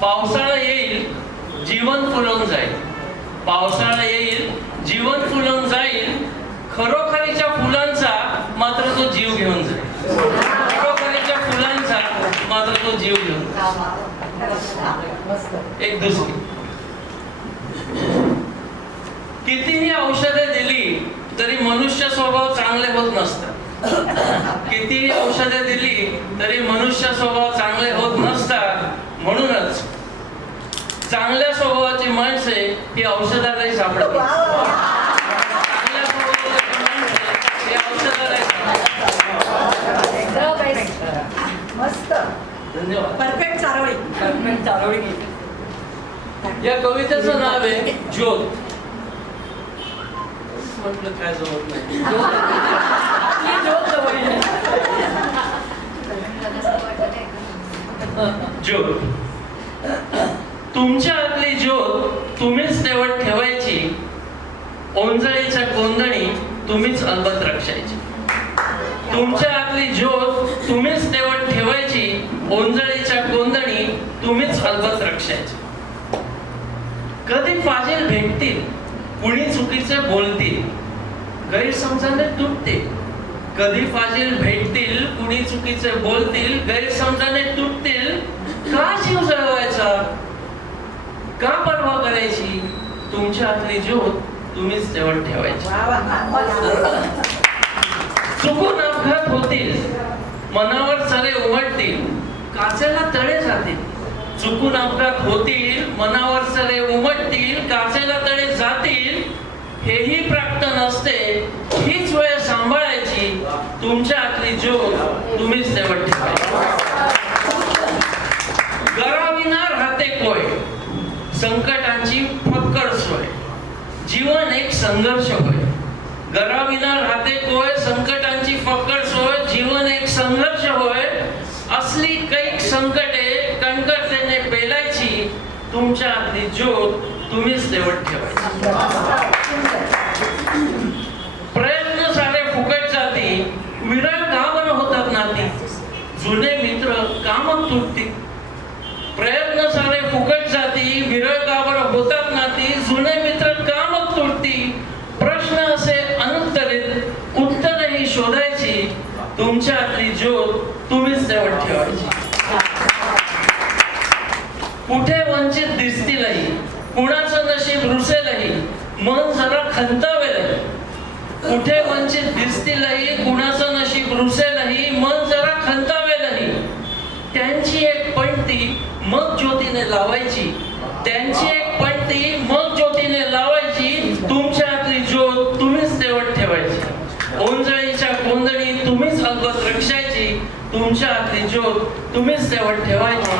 पावसाळा येईल जीवन फुलून जाईल. पावसाळा येईल जीवन फुलून जाईल. खरोखरीच्या फुलांचा मात्र तो जीव घेऊन जाईल. खरोखरीच्या फुलांचा मात्र तो जीव घेऊन एक दुसरी. कितीही औषधे दिली तरी मनुष्य स्वभाव चांगले होत नसतात. कितीही औषधे दिली तरी मनुष्य स्वभाव चांगले होत चांगल्या स्वभावाची माणसे ही औषधालाही सापडत नाही. चांगल्या स्वभावाची माणसे औषधालाही सापडत नाही. मस्त. धन्यवाद. परफेक्ट चारोळी. परफेक्ट चारोळी या कवितेचं नाव आहे ज्योत. म्हटलं काय जमत नाही. ज्योत. जवळ. ज्योत. तुमच्या आतली ज्योत तुम्हीच तेवढ ठेवायची. ओंजळीच्या गोंधळी तुम्हीच अलबत रक्षायची. तुमच्या आतली ज्योत तुम्हीच तेवढ ठेवायची. ओंजळीच्या गोंधळी तुम्हीच अलबत रक्षायची. कधी फाजील भेटतील कुणी चुकीचे बोलतील गैरसमजाने तुटते कधी फाजील भेटतील कुणी चुकीचे बोलतील गैरसमजाने तुटतील. का जीव जळवायचा? का परवा करायची? तुमच्या आतली ज्योत तुम्हीच तेवढ ठेवायची. चुकून अपघात होतील. मनावर सरे उमटतील. काचेला तळे जातील. चुकून अपघात होतील. मनावर सरे उमटतील. काचेला तळे जातील. हेही प्राप्त नसते. संकटांची फक्कड सोय. जीवन एक संघर्ष होय. गराविना राहते कोय संकटांची फक्कड सोय जीवन एक संघर्ष होय. असली कैक संकटे कणकरतेने पेलायची तुमच्या आतली ज्योत तुम्हीच तेवढ ठेवायची. प्रयत्न सारे फुकट जाती विरळ गावन होतात नाती. जुने मित्र कामच तुटतील प्रयत्न सारे फुकट जाती विरळ गावर होतात नाती जुने मित्र का मग तुटती. प्रश्न असे अनंतरित उत्तरही शोधायची. तुमच्या आतली ज्योत तुम्हीच जवळ ठेवायची. कुठे वंचित दिसतीलही कुणाचं नशीब रुसेलही मन जरा खंतावेलही. कुठे वंचित दिसतीलही कुणाचं नशीब रुसेलही मन जरा खंतावेलही. त्यांची एक पंक्ती मग ज्योतीने लावायची. त्यांची एक पंक्ती मग ज्योतीने लावायची तुमच्या आतली ज्योत तुम्हीच तेवढ ठेवायची ओंजळीच्या गोंधळी तुम्हीच अलबत रक्षायची तुमच्या हातली ज्योत तुम्हीच तेवढ ठेवायची.